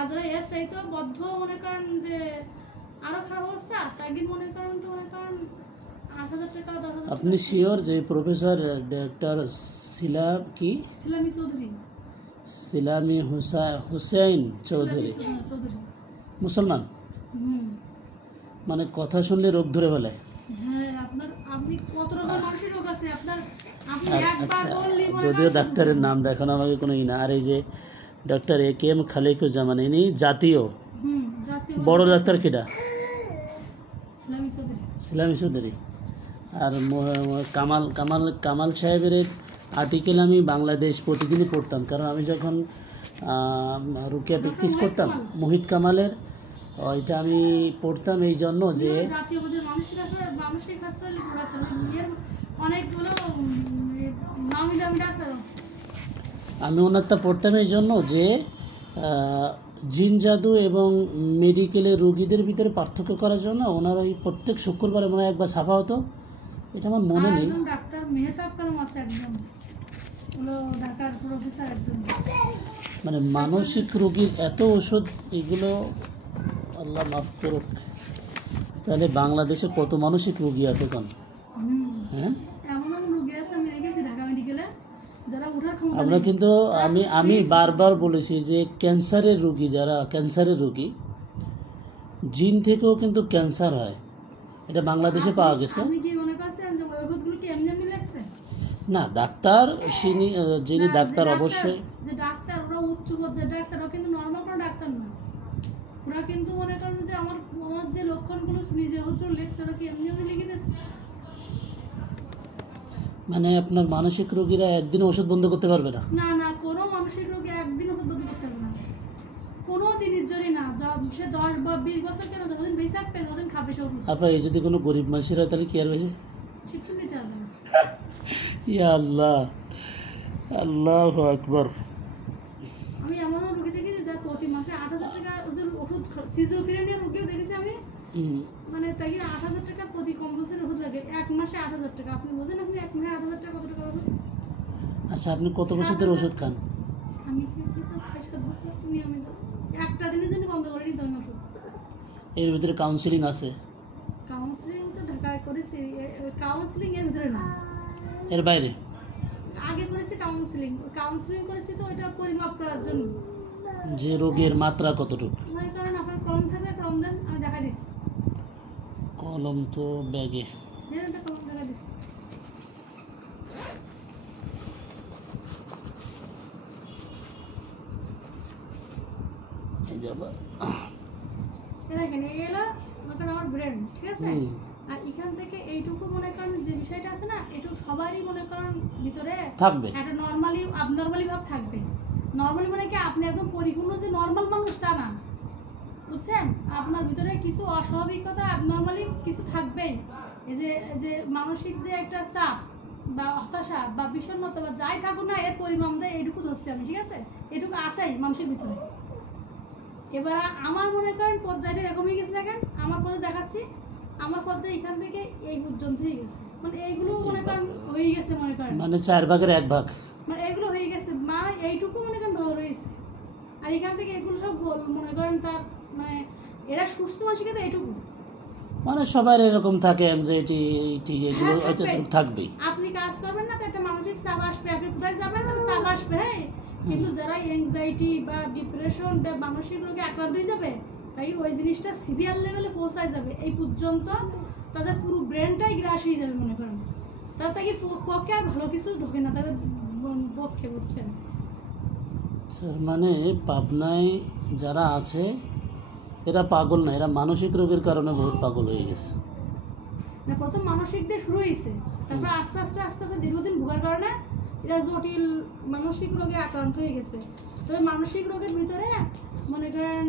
আজরা S এই তো বদ্ধ মনে করেন যে আরো খারাপ অবস্থা, একদিন মনে করেন তো মনে করেন 8,000 টাকা 10,000 টাকা। আপনি শিওর যে প্রফেসর ডক্টর সিলামি চৌধুরী, সিলামি হুসাইন চৌধুরী মুসলমান? মানে কথা শুনলে রোগ ধরে ফেলায়। হ্যাঁ, আপনি কত রকম মানুষের রোগ আছে আপনার, আপনি একবার বললি যদিও ডাক্তারের নাম দেখানো আমাকে কোনো না। আর এই যে ডক্টর A.K.M. খালেকুজ্জামান, ইনি জাতীয় বড় ডাক্তার কিটা? সিলামি চৌধুরী। আর কামাল সাহেবের আর্টিকেল আমি বাংলাদেশ প্রতিদিনই পড়তাম, কারণ আমি যখন রুকিয়া প্র্যাকটিস করতাম মোহিত কামালের, ওইটা আমি পড়তাম এই জন্য যে আমি ওনারটা পড়তাম এই জন্য যে জিন জাদু এবং মেডিকেলের রোগীদের ভিতরে পার্থক্য করার জন্য ওনার ওই প্রত্যেক শুক্রবারে মনে হয় একবার ছাপা হতো, এটা আমার মনে নেই। মানে মানসিক রোগীর এত ওষুধ, এগুলো আল্লাহ মাফ করুক। তাহলে বাংলাদেশে কত মানসিক রোগী আছে কোন? হ্যাঁ, আমরা কিন্তু আমি বারবার বলেছি যে ক্যান্সারের রোগী, যারা ক্যান্সারের রোগী, জিন থেকেও কিন্তু ক্যান্সার হয়, এটা বাংলাদেশে পাওয়া গেছে। না, ডাক্তার যিনি ডাক্তার অবশ্যই ওরা কিন্তু মনে করেন যে আমার যে লক্ষণগুলো নিজে হতো লেকচার কি এমনি এমনি লিখে দিয়েছে। মানে আপনার মানসিক রোগীরা একদিন ওষুধ বন্ধ করতে পারবে না? না না, কোনো মানসিক রোগী একদিন ওষুধ বন্ধ করতে পারবে না, কোনো দিনের জন্য না। সে 10 বা 20 বছর কেন যতদিন বেঁচে থাকবে ততদিন খাবে সে ওষুধ। আপনার এই যদি কোনো গরিব মানুষের হয় তাহলে কি আর বেশি ঠিক নিতে হবে না। ইয়া আল্লাহ, আল্লাহু আকবার। আমি এমন রোগী দেখেছি যার প্রতি মাসে 8,000 টাকা ওদের ওষুধ, সিজোফ্রেনিয়া রোগীও দেখেছি আমি, মানে তাই 8,000 টাকা প্রতি কম্পালসারি ওষুধ লাগে, এক মাসে 8,000 টাকা। আপনি বলেন আপনি এক মাসে 8,000 টাকা কত টাকা ওষুধ? আচ্ছা, আপনি কত বছর ধরে ওষুধ খান? আমি খেয়েছি তো 6-7 বছর নিয়মিত, একটা দিনের জন্য বন্ধ করে নিতে আমি ওষুধ। এর ভিতরে কাউন্সিলিং আছে? কাউন্সিলিং তো ঢাকায় করেছি, কাউন্সিলিং এর ভিতরে না, এর বাইরে আগে করেছি কাউন্সিলিং করেছি তো এটা পরিমাপ করার জন্য যে রোগের মাত্রা কতটুকু। মনে করেন আপনার কলম থাকে, কলম দেন, আমি দেখা দিচ্ছি। কলম তো ব্যাগে, কলম দেখা দিচ্ছি। দেখেন এগুলো মনে করেন আমার ব্রেন, ঠিক আছে? আর এখান থেকে এইটুকু মনে করেন যে বিষয়টা আছে না, একটু সবারই মনে করেন ভিতরে থাকবে একটা নরমালি আবনরমালি ভাব থাকবে। নরমালি মানে কি আপনি একদম পরিপূর্ণ যে নরমাল মানুষটা না, বুঝছেন? আপনার ভিতরে কিছু অস্বাভাবিকতা আবনরমালি কিছু থাকবেই। এই যে মানসিক যে একটা চাপ বা হতাশা বা বিষণ্ণতা বা যাই থাকুক না, এর পরিমাণ দেয় এইটুকু ধরছি আমি, ঠিক আছে? এটুকু আছেই মানুষের ভিতরে। এবার আমার মনে করেন পর্যায়টা এরকম হয়ে গেছে, দেখেন আমার পর্যায়ে দেখাচ্ছি, আমার পর্যায়ে এখান থেকে এই পর্যন্ত হয়ে গেছে, মানে এইগুলো মনে করেন হয়ে গেছে, মনে করেন মানে 4 ভাগের 1 ভাগ, মানে এগুলো হয়ে গেছে, মানে এইটুকু মনে করেন ভালো রয়েছে। আর এখান থেকে এগুলো সব মনে করেন তার মানে এরা সুস্থ মানসিকতা এইটুকু, মানে সবার এরকম থাকে, অ্যাংজাইটি ঠিক এগুলো হয়তো থাকবেই। আপনি কাজ করবেন না তো একটা মানসিক চাপ আসবে, আপনি কোথায় যাবেন না চাপ আসবে। হ্যাঁ, কিন্তু যারা অ্যাংজাইটি বা ডিপ্রেশন বা মানসিক রোগে আক্রান্ত হয়ে যাবে, তাই ওই জিনিসটা সিভিয়ার লেভেলে পৌঁছায় যাবে, এই পর্যন্ত তাদের পুরো ব্রেনটাই গ্রাস হয়ে যাবে মনে করেন। তারা তাকে পক্ষে আর ভালো কিছু ঢোকে না তাদের পক্ষে, বুঝছেন? মানে পাবনায় যারা আছে এরা পাগল না, এরা মানসিক রোগের কারণে বহুত পাগল হয়ে গেছে। না, প্রথম মানসিক দিয়ে শুরু হয়েছে, তারপর আস্তে আস্তে আস্তে আস্তে দীর্ঘদিন ভোগার কারণে এরা জটিল মানসিক রোগে আক্রান্ত হয়ে গেছে। তবে মানসিক রোগের ভিতরে মনে করেন